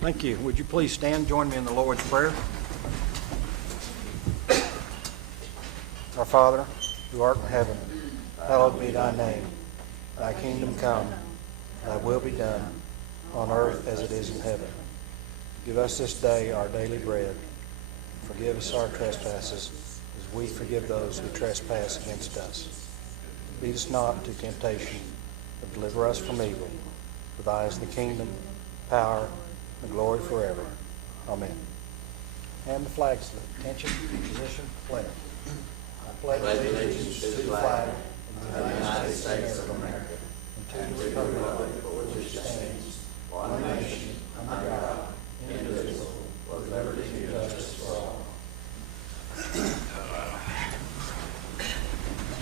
Thank you. Would you please stand, join me in the Lord's Prayer? Our Father, who art in heaven, hallowed be thy name. Thy kingdom come, thy will be done, on earth as it is in heaven. Give us this day our daily bread. Forgive us our trespasses, as we forgive those who trespass against us. Lead us not into temptation, but deliver us from evil. For thy is the kingdom, power, and glory forever. Amen. And the flag salute. Attention, position, pledge. I pledge allegiance to the flag of the United States of America and to the republic for which it stands, one nation, under God, indivisible, with liberty and justice for all.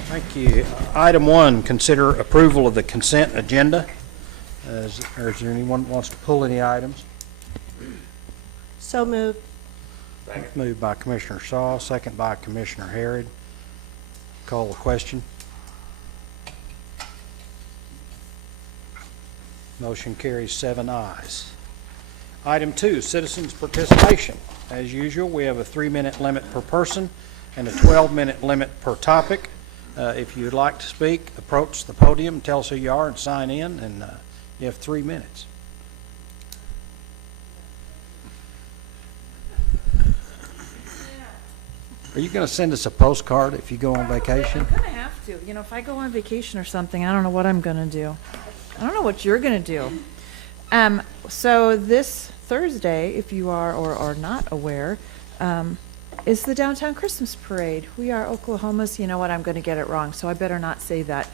Thank you. Item 1, consider approval of the consent agenda. Is there anyone who wants to pull any items? So moved. Moved by Commissioner Shaw, second by Commissioner Harrod. Call the question. Motion carries 7 ayes. Item 2, citizens' participation. As usual, we have a 3-minute limit per person and a 12-minute limit per topic. If you'd like to speak, approach the podium, tell us who you are, and sign in, and you have 3 minutes. Are you going to send us a postcard if you go on vacation? I'm going to have to. You know, if I go on vacation or something, I don't know what I'm going to do. I don't know what you're going to do. So this Thursday, if you are or are not aware, is the Downtown Christmas Parade. We are Oklahoma's, you know what, I'm going to get it wrong, so I better not say that.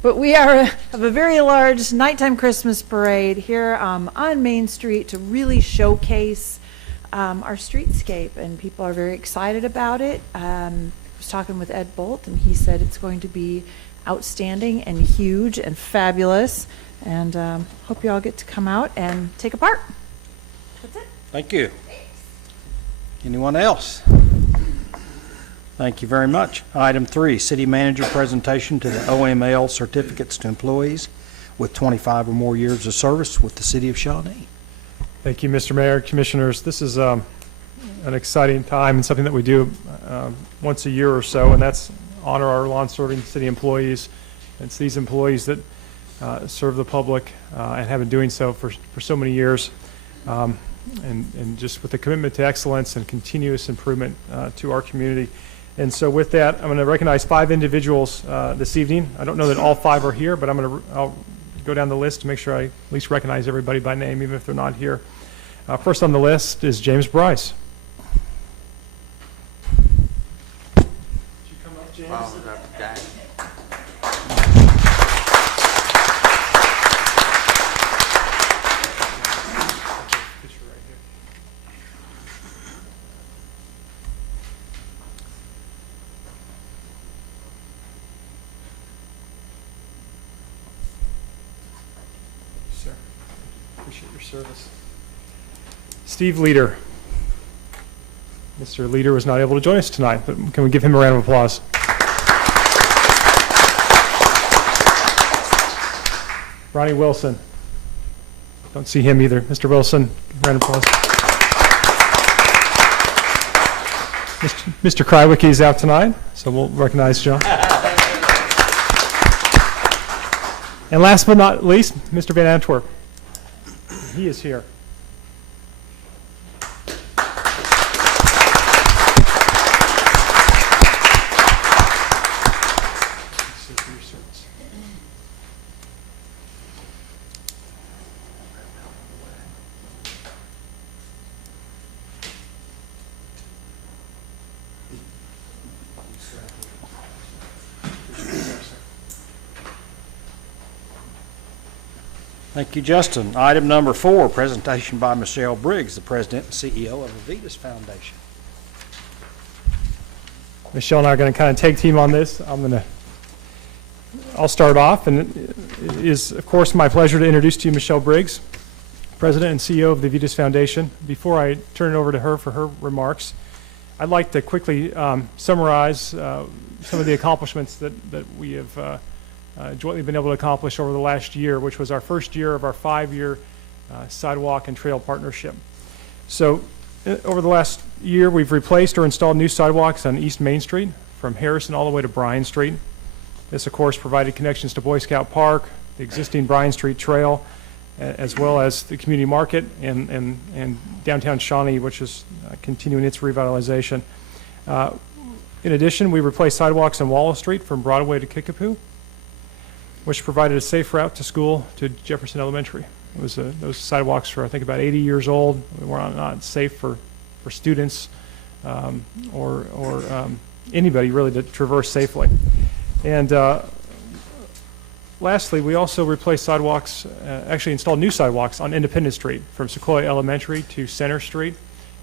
But we have a very large nighttime Christmas parade here on Main Street to really showcase our streetscape, and people are very excited about it. I was talking with Ed Bolt, and he said it's going to be outstanding and huge and fabulous, and hope you all get to come out and take a part. That's it. Thank you. Anyone else? Thank you very much. Item 3, city manager presentation to the OML certificates to employees with 25 or more years of service with the city of Shawnee. Thank you, Mr. Mayor, Commissioners. This is an exciting time and something that we do once a year or so, and that's honor our lawn-serving city employees. It's these employees that serve the public and have been doing so for so many years, and just with a commitment to excellence and continuous improvement to our community. And so with that, I'm going to recognize 5 individuals this evening. I don't know that all 5 are here, but I'll go down the list to make sure I at least recognize everybody by name, even if they're not here. First on the list is James Bryce. Would you come up, James? Service. Steve Leader. Mr. Leader was not able to join us tonight, but can we give him a round of applause? Ronnie Wilson. Don't see him either. Mr. Wilson, round of applause. Mr. Krywicki is out tonight, so we'll recognize John. And last but not least, Mr. Van Antwerp. He is here. Thank you, Justin. Item number 4, presentation by Michelle Briggs, the President and CEO of Avitas Foundation. Michelle and I are going to kind of tag team on this. I'll start off, and it is, of course, my pleasure to introduce to you Michelle Briggs, President and CEO of the Avitas Foundation. Before I turn it over to her for her remarks, I'd like to quickly summarize some of the accomplishments that we have jointly been able to accomplish over the last year, which was our first year of our 5-year sidewalk and trail partnership. So over the last year, we've replaced or installed new sidewalks on East Main Street from Harrison all the way to Bryan Street. This, of course, provided connections to Boy Scout Park, the existing Bryan Street Trail, as well as the community market and downtown Shawnee, which is continuing its revitalization. In addition, we replaced sidewalks on Wallace Street from Broadway to Kickapoo, which provided a safe route to school to Jefferson Elementary. It was those sidewalks were, I think, about 80 years old. They were not safe for students or anybody really to traverse safely. And lastly, we also replaced sidewalks, actually installed new sidewalks on Independence Street from Sequoia Elementary to Center Street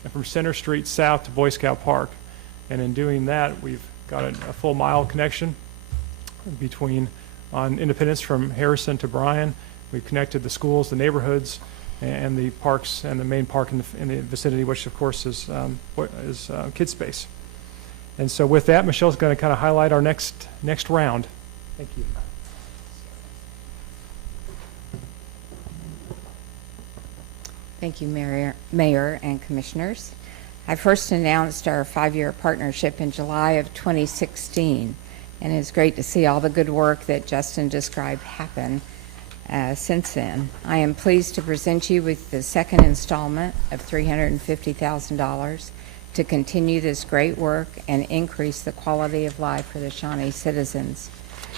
and from Center Street south to Boy Scout Park. And in doing that, we've got a full mile connection on Independence from Harrison to Bryan. We've connected the schools, the neighborhoods, and the parks, and the main park in the vicinity, which of course is Kid Space. And so with that, Michelle's going to kind of highlight our next round. Thank you. Thank you, Mayor and Commissioners. I first announced our 5-year partnership in July of 2016, and it's great to see all the good work that Justin described happen since then. I am pleased to present you with the second installment of $350,000 to continue this great work and increase the quality of life for the Shawnee citizens.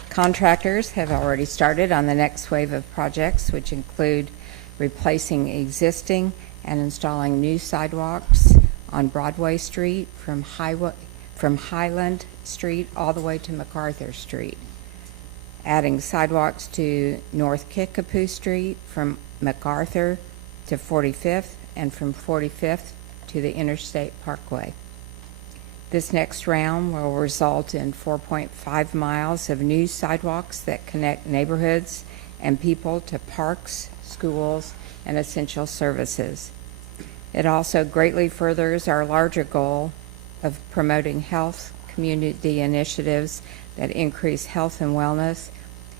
Contractors have already started on the next wave of projects, which include replacing existing and installing new sidewalks on Broadway Street from Highland Street all the way to MacArthur Street, adding sidewalks to North Kickapoo Street from MacArthur to 45th and from 45th to the Interstate Parkway. This next round will result in 4.5 miles of new sidewalks that connect neighborhoods and people to parks, schools, and essential services. It also greatly furthers our larger goal of promoting health community initiatives that increase health and wellness,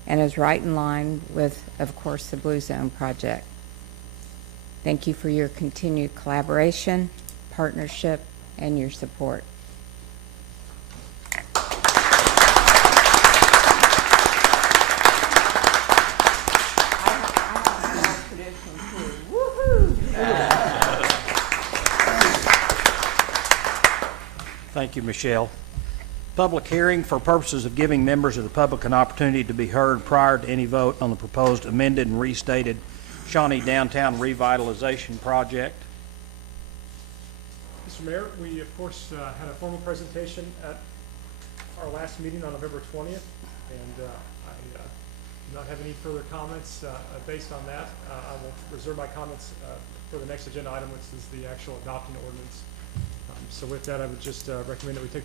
and is right in line with, of course, the Blue Zone project. Thank you for your continued collaboration, partnership, and your support. Thank you, Michelle. Public hearing for purposes of giving members of the public an opportunity to be heard prior to any vote on the proposed amended and restated Shawnee Downtown Revitalization Project. Mr. Mayor, we of course had a formal presentation at our last meeting on November 20th, and I do not have any further comments based on that. I will reserve my comments for the next agenda item, which is the actual adopting ordinance. So with that, I would just recommend that we take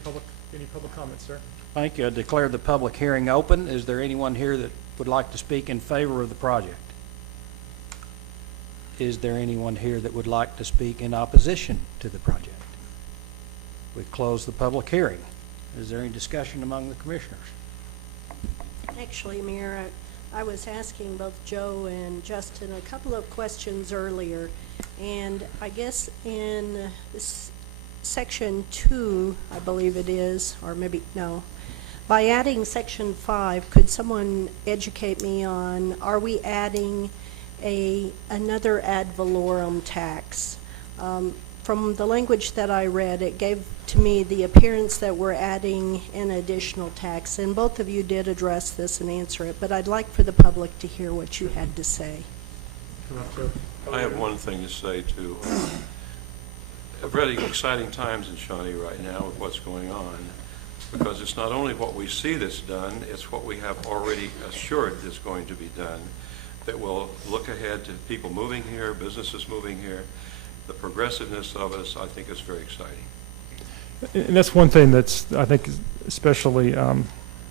any public comments, sir. Thank you. I declare the public hearing open. Is there anyone here that would like to speak in favor of the project? Is there anyone here that would like to speak in opposition to the project? We close the public hearing. Is there any discussion among the commissioners? Actually, Mayor, I was asking both Joe and Justin a couple of questions earlier, and I guess in this Section 2, I believe it is, or maybe, no. By adding Section 5, could someone educate me on, are we adding another ad valorem tax? From the language that I read, it gave to me the appearance that we're adding an additional tax, and both of you did address this and answer it, but I'd like for the public to hear what you had to say. I have one thing to say, too. Very exciting times in Shawnee right now with what's going on, because it's not only what we see that's done, it's what we have already assured that's going to be done, that will look ahead to people moving here, businesses moving here. The progressiveness of us, I think, is very exciting. And that's one thing that's, I think, especially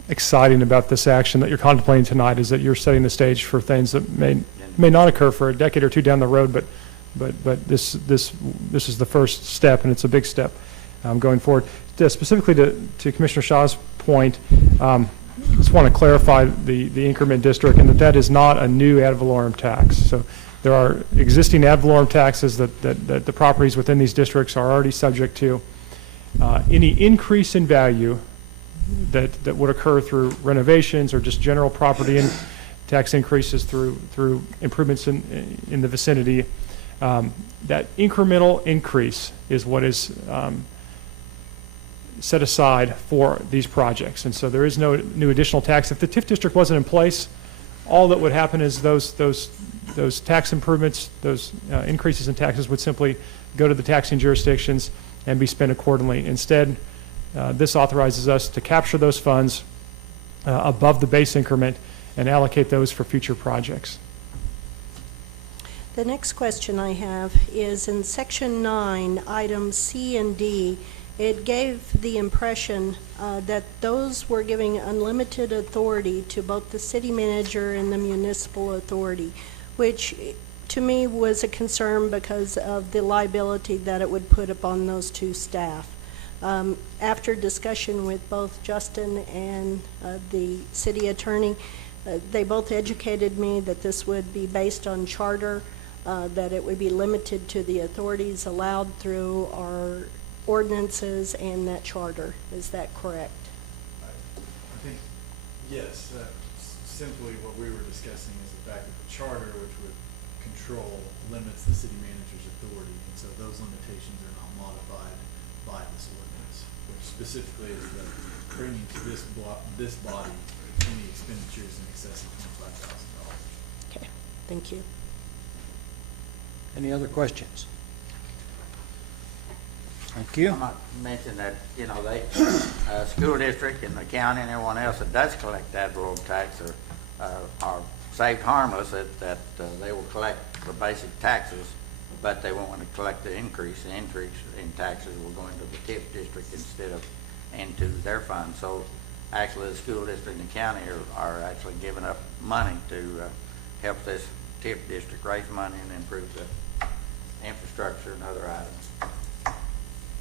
exciting about this action that you're contemplating tonight, is that you're setting the stage for things that may not occur for a decade or two down the road, but this is the first step, and it's a big step going forward. Specifically to Commissioner Shaw's point, I just want to clarify the increment district, and that is not a new ad valorem tax. So There are existing ad valorem taxes that the properties within these districts are already subject to. Any increase in value that would occur through renovations or just general property and tax increases through improvements in the vicinity, that incremental increase is what is set aside for these projects. And so there is no new additional tax. If the TIF district wasn't in place, all that would happen is those tax improvements, those increases in taxes would simply go to the taxing jurisdictions and be spent accordingly. Instead, this authorizes us to capture those funds above the base increment and allocate those for future projects. The next question I have is in Section 9, items C and D, it gave the impression that those were giving unlimited authority to both the city manager and the municipal authority, which to me was a concern because of the liability that it would put upon those two staff. After discussion with both Justin and the city attorney, they both educated me that this would be based on charter, that it would be limited to the authorities allowed through our ordinances and that charter. Is that correct? I think, yes, simply what we were discussing is the fact that the charter, which would control, limits the city manager's authority, and so those limitations are not modified by this ordinance, which specifically is the bringing to this body any expenditures in excess of $25,000. Okay, thank you. Any other questions? Thank you. I might mention that, you know, they, school district and the county and everyone else that does collect ad valorem tax are saved harmless, that they will collect the basic taxes, but they won't want to collect the increase. The increase in taxes will go into the TIF district instead of into their fund. So actually the school district and the county are actually giving up money to help this TIF district raise money and improve the infrastructure and other items.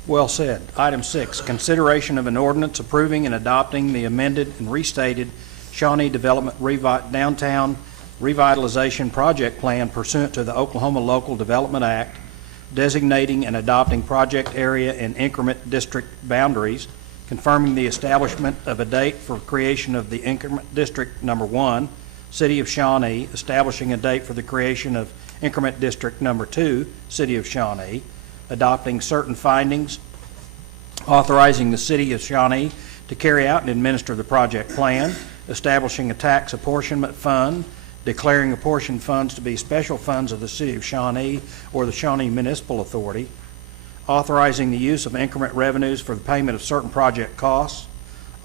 Well said. Item 6, consideration of an ordinance approving and adopting the amended and restated Shawnee Development Downtown Revitalization Project Plan pursuant to the Oklahoma Local Development Act, designating and adopting project area and increment district boundaries, confirming the establishment of a date for creation of the increment district number 1, City of Shawnee, establishing a date for the creation of increment district number 2, City of Shawnee, adopting certain findings, authorizing the City of Shawnee to carry out and administer the project plan, establishing a tax apportionment fund, declaring apportioned funds to be special funds of the City of Shawnee or the Shawnee Municipal Authority, authorizing the use of increment revenues for the payment of certain project costs,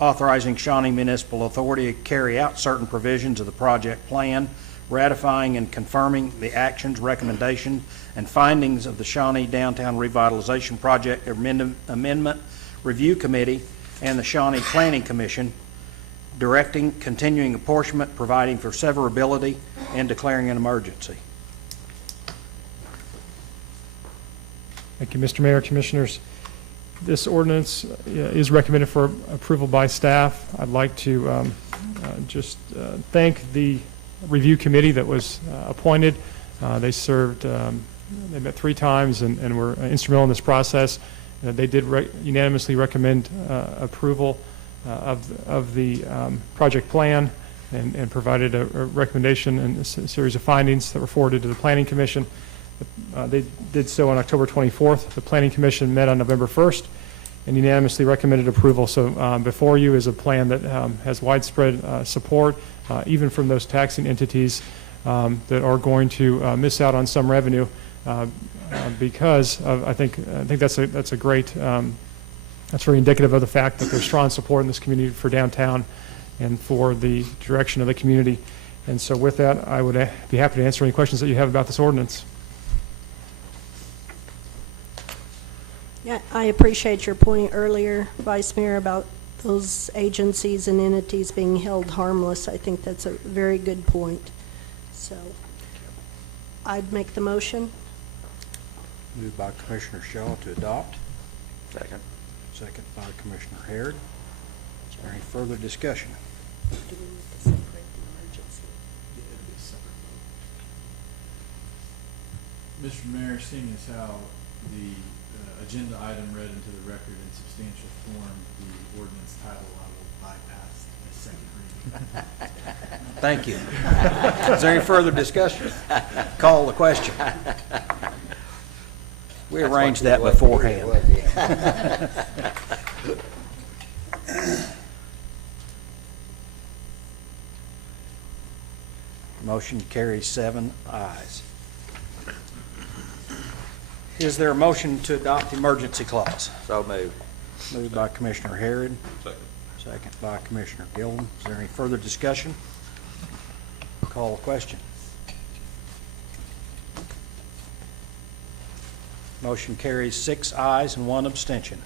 authorizing Shawnee Municipal Authority to carry out certain provisions of the project plan, ratifying and confirming the actions, recommendations, and findings of the Shawnee Downtown Revitalization Project Amendment Review Committee and the Shawnee Planning Commission, directing continuing apportionment, providing for severability, and declaring an emergency. Thank you, Mr. Mayor, Commissioners. This ordinance is recommended for approval by staff. I'd like to just thank the review committee that was appointed. They served, they met 3 times and were instrumental in this process. They did unanimously recommend approval of the project plan and provided a recommendation and a series of findings that were forwarded to the Planning Commission. They did so on October 24th. The Planning Commission met on November 1st and unanimously recommended approval. So before you is a plan that has widespread support, even from those taxing entities that are going to miss out on some revenue because of, I think that's a great, that's very indicative of the fact that there's strong support in this community for downtown and for the direction of the community. And so with that, I would be happy to answer any questions that you have about this ordinance. Yeah, I appreciate your point earlier, Vice Mayor, about those agencies and entities being held harmless. I think that's a very good point. So I'd make the motion. Moved by Commissioner Shaw to adopt. Second. Second by Commissioner Harrod. Is there any further discussion? Do we need to separate the emergency? Mr. Mayor, seeing as how the agenda item read into the record in substantial form, the ordinance title, I will bypass the second reading. Thank you. Is there any further discussion? Call the question. We arranged that beforehand. Motion carries 7 ayes. Is there a motion to adopt the emergency clause? So moved. Moved by Commissioner Harrod, Second. second by Commissioner Gilden. Is there any further discussion? Call the question. Motion carries 6 ayes and 1 abstention.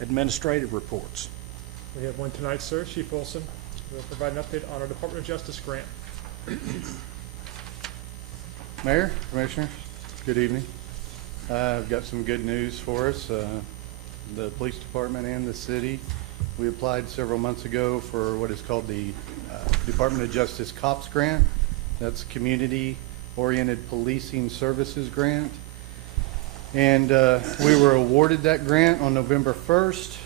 Administrative reports. We have one tonight, sir. Chief Wilson will provide an update on our Department of Justice grant. Mayor, Commissioners, good evening. I've got some good news for us. The police department and the city, we applied several months ago for what is called the Department of Justice COPS grant. That's Community-Oriented Policing Services grant. And we were awarded that grant on November 1st.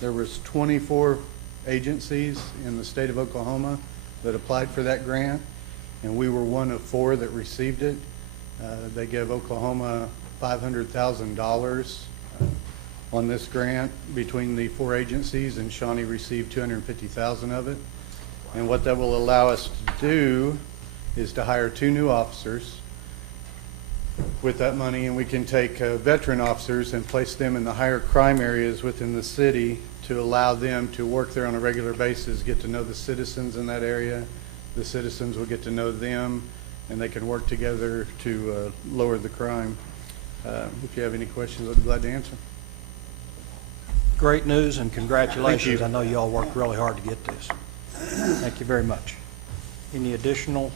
There was 24 agencies in the state of Oklahoma that applied for that grant, and we were one of 4 that received it. They gave Oklahoma $500,000 on this grant between the 4 agencies, and Shawnee received $250,000 of it. And what that will allow us to do is to hire 2 new officers with that money, and we can take veteran officers and place them in the higher crime areas within the city to allow them to work there on a regular basis, get to know the citizens in that area. The citizens will get to know them, and they can work together to lower the crime. If you have any questions, I'd be glad to answer. Great news and congratulations. Thank you. I know you all worked really hard to get this. Thank you very much. Any additional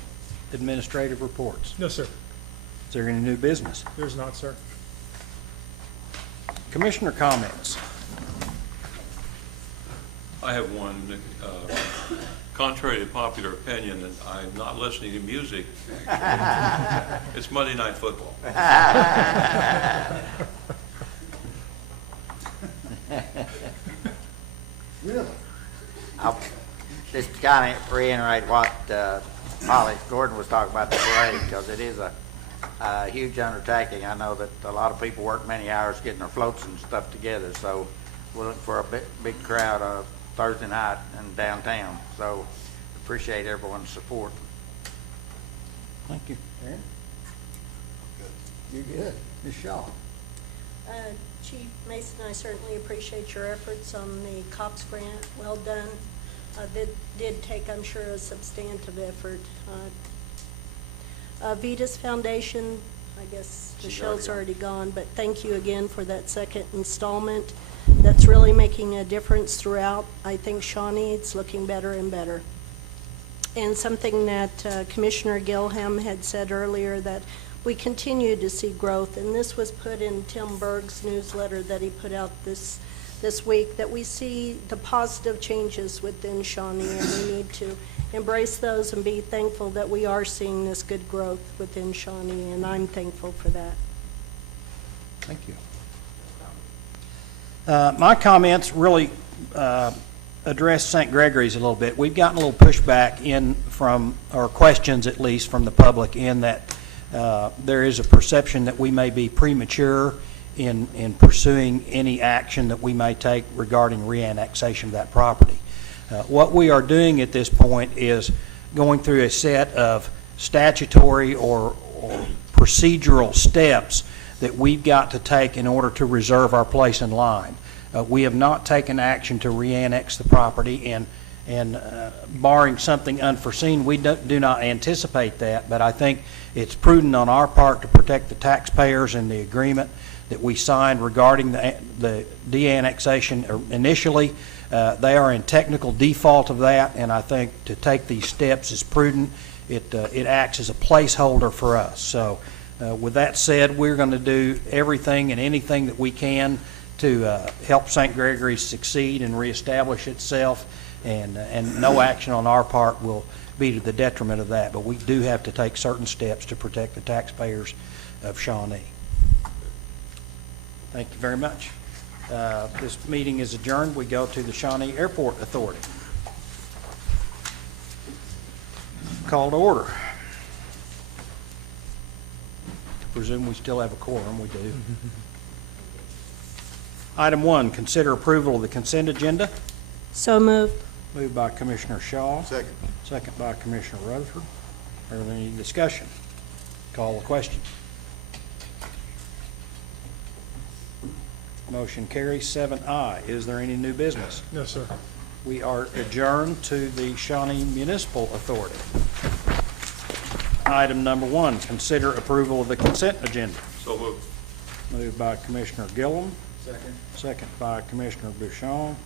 administrative reports? No, sir. Is there any new business? There's not, sir. Commissioner comments? I have one. Contrary to popular opinion, that I'm not listening to music. It's Monday Night Football. Really? I'll just kind of reiterate what Holly Gordon was talking about the parade, because it is a huge undertaking. I know that a lot of people work many hours getting their floats and stuff together, so we're looking for a big crowd Thursday night in downtown. So appreciate everyone's support. Thank you. You're good. Ms. Shaw. Chief Mason, I certainly appreciate your efforts on the COPS grant. Well done. Did take, I'm sure, a substantive effort. Vitas Foundation, I guess Michelle's already gone, but thank you again for that second installment. That's really making a difference throughout. I think Shawnee, it's looking better and better. And something that Commissioner Gilham had said earlier, that we continue to see growth, and this was put in Tim Berg's newsletter that he put out this week, that we see the positive changes within Shawnee, and we need to embrace those and be thankful that we are seeing this good growth within Shawnee, and I'm thankful for that. Thank you. My comments really address St. Gregory's a little bit. We've gotten a little pushback in from, or questions at least, from the public in that there is a perception that we may be premature in pursuing any action that we may take regarding reannexation of that property. What we are doing at this point is going through a set of statutory or procedural steps that we've got to take in order to reserve our place in line. We have not taken action to reannex the property, and barring something unforeseen, we do not anticipate that, but I think it's prudent on our part to protect the taxpayers and the agreement that we signed regarding the de-annexation initially. They are in technical default of that, and I think to take these steps is prudent. It acts as a placeholder for us. So with that said, we're going to do everything and anything that we can to help St. Gregory's succeed and reestablish itself, and no action on our part will be to the detriment of that, but we do have to take certain steps to protect the taxpayers of Shawnee. Thank you very much. This meeting is adjourned. We go to the Shawnee Airport Authority. Call to order. Presume we still have a quorum. We do. Item 1, consider approval of the consent agenda. So moved. Moved by Commissioner Shaw. Second. Second by Commissioner Rutherford. Are there any discussion? Call the question. Motion carries 7-I. Is there any new business? No, sir. We are adjourned to the Shawnee Municipal Authority. Item number 1, consider approval of the consent agenda. So moved. Moved by Commissioner Gillum. Second. Second by Commissioner Buchon. Is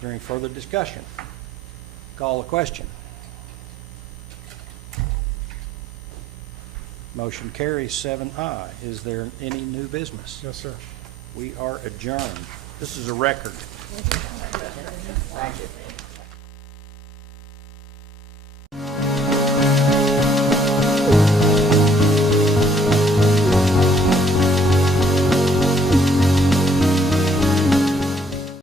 there any further discussion? Call the question. Motion carries 7-I. Is there any new business? Yes, sir. We are adjourned. This is a record. Thank you.